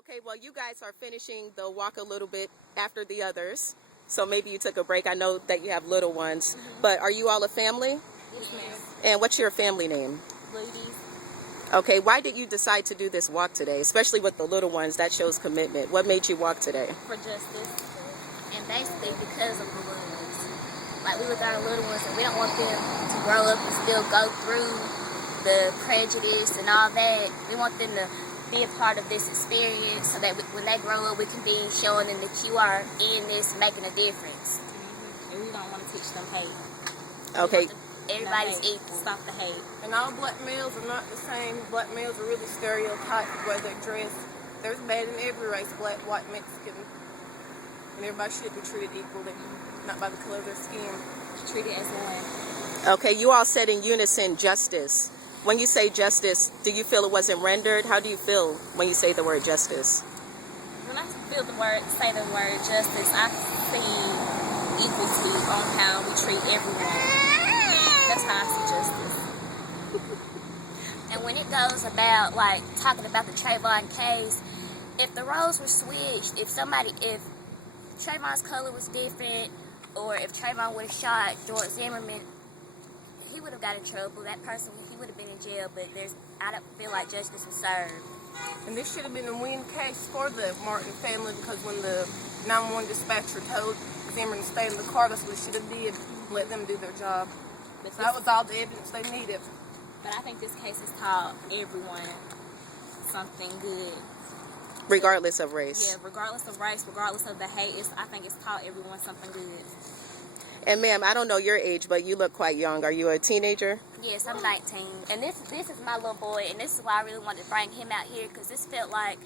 Okay, well, you guys are finishing the walk a little bit after the others, so maybe you took a break. I know that you have little ones, but are you all a family? Yes, ma'am. And what's your family name? Ladies. Okay, why did you decide to do this walk today, especially with the little ones? That shows commitment. What made you walk today? For justice. And basically because of the little ones. Like, we look at our little ones and we don't want them to grow up and still go through the prejudice and all that. We want them to be a part of this experience so that when they grow up, we can be showing them that you are in this, making a difference. And we don't want to teach them hate. Okay. Everybody's equal. Stop the hate. And all black males are not the same. Black males are really stereotyped the way they dress. There's bad in every race, black, white, Mexican. And everybody should be treated equally, not by the color of their skin. Treated as one. Okay, you all said in unison, justice. When you say justice, do you feel it wasn't rendered? How do you feel when you say the word justice? When I say the word justice, I see equality on how we treat everyone. That's how I see justice. And when it goes about, like, talking about the Trayvon case, if the roles were switched, if Trayvon's color was different, or if Trayvon would have shot George Zimmerman, he would have got in trouble. That person, he would have been in jail, but I don't feel like justice was served. And this should have been a win case for the Martin family, because when the 911 dispatcher told Zimmerman to stay in the car, that's what it should have did, let them do their job. So that was all the evidence they needed. But I think this case has taught everyone something good. Regardless of race. Yeah, regardless of race, regardless of the hate, I think it's taught everyone something good. And ma'am, I don't know your age, but you look quite young. Are you a teenager? Yes, I'm 19. And this is my little boy, and this is why I really wanted to bring him out here, because this felt like,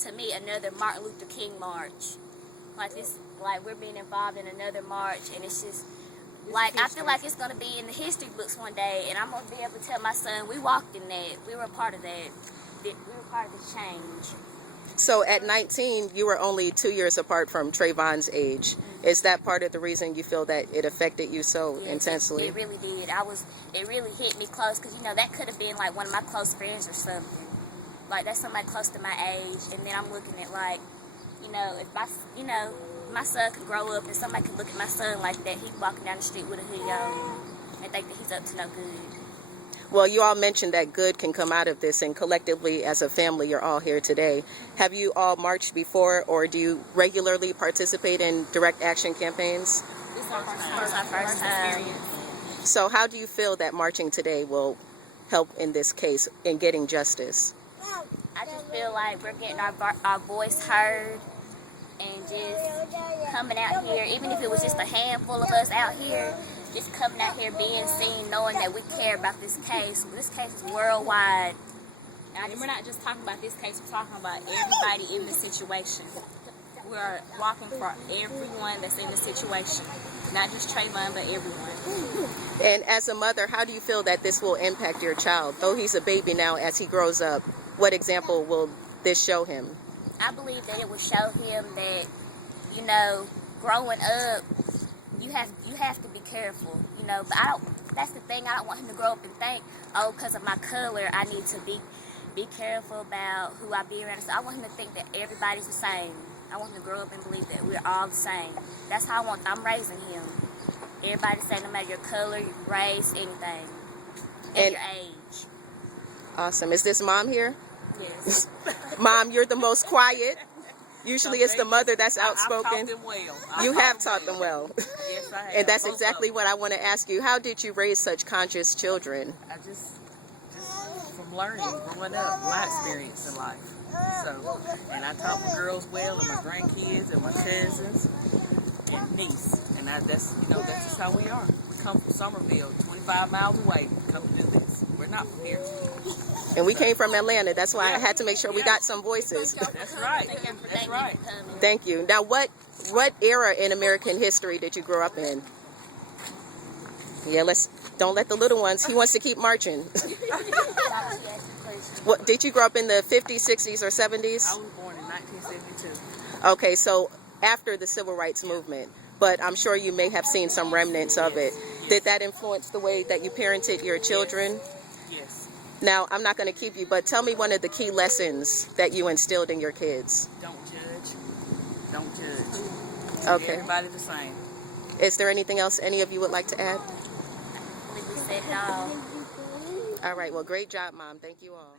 to me, another Martin Luther King march. Like we're being involved in another march, and it's just, like, I feel like it's going to be in the history books one day, and I'm going to be able to tell my son, we walked in that. We were a part of that. We were part of the change. So at 19, you were only 2 years apart from Trayvon's age. Is that part of the reason you feel that it affected you so intensely? It really did. It really hit me close, because, you know, that could have been, like, one of my close friends or something. Like, that's somebody close to my age, and then I'm looking at, like, you know, if my son could grow up and somebody could look at my son like that, he's walking down the street with a hoodie on and think that he's up to no good. Well, you all mentioned that good can come out of this, and collectively as a family, you're all here today. Have you all marched before, or do you regularly participate in direct action campaigns? This is our first time. So how do you feel that marching today will help in this case in getting justice? I just feel like we're getting our voice heard, and just coming out here, even if it was just a handful of us out here, just coming out here, being seen, knowing that we care about this case. This case is worldwide. And we're not just talking about this case, we're talking about everybody in the situation. We're walking for everyone that's in the situation. Not just Trayvon, but everyone. And as a mother, how do you feel that this will impact your child? Though he's a baby now, as he grows up, what example will this show him? I believe that it will show him that, you know, growing up, you have to be careful, you know. But that's the thing, I don't want him to grow up and think, oh, because of my color, I need to be careful about who I be around. So I want him to think that everybody's the same. I want him to grow up and believe that we're all the same. That's how I'm raising him. Everybody's the same, no matter your color, your race, anything, and your age. Awesome. Is this mom here? Yes. Mom, you're the most quiet. Usually it's the mother that's outspoken. I've taught them well. You have taught them well. Yes, I have. And that's exactly what I want to ask you. How did you raise such conscious children? I just from learning, growing up, my experience in life. So, and I taught my girls well, and my grandkids, and my cousins, and niece. And that's just how we are. We come from Somerville, 25 miles away, come to do this. We're not from here. And we came from Atlanta. That's why I had to make sure we got some voices. That's right. That's right. Thank you. Now, what era in American history did you grow up in? Yeah, don't let the little ones. He wants to keep marching. What did you grow up in the 50s, 60s, or 70s? I was born in 1972. Okay, so after the Civil Rights Movement, but I'm sure you may have seen some remnants of it. Did that influence the way that you parented your children? Yes. Now, I'm not going to keep you, but tell me one of the key lessons that you instilled in your kids. Don't judge. Don't judge. Okay. Everybody the same. Is there anything else any of you would like to add? I believe we said it all. All right. Well, great job, Mom. Thank you all.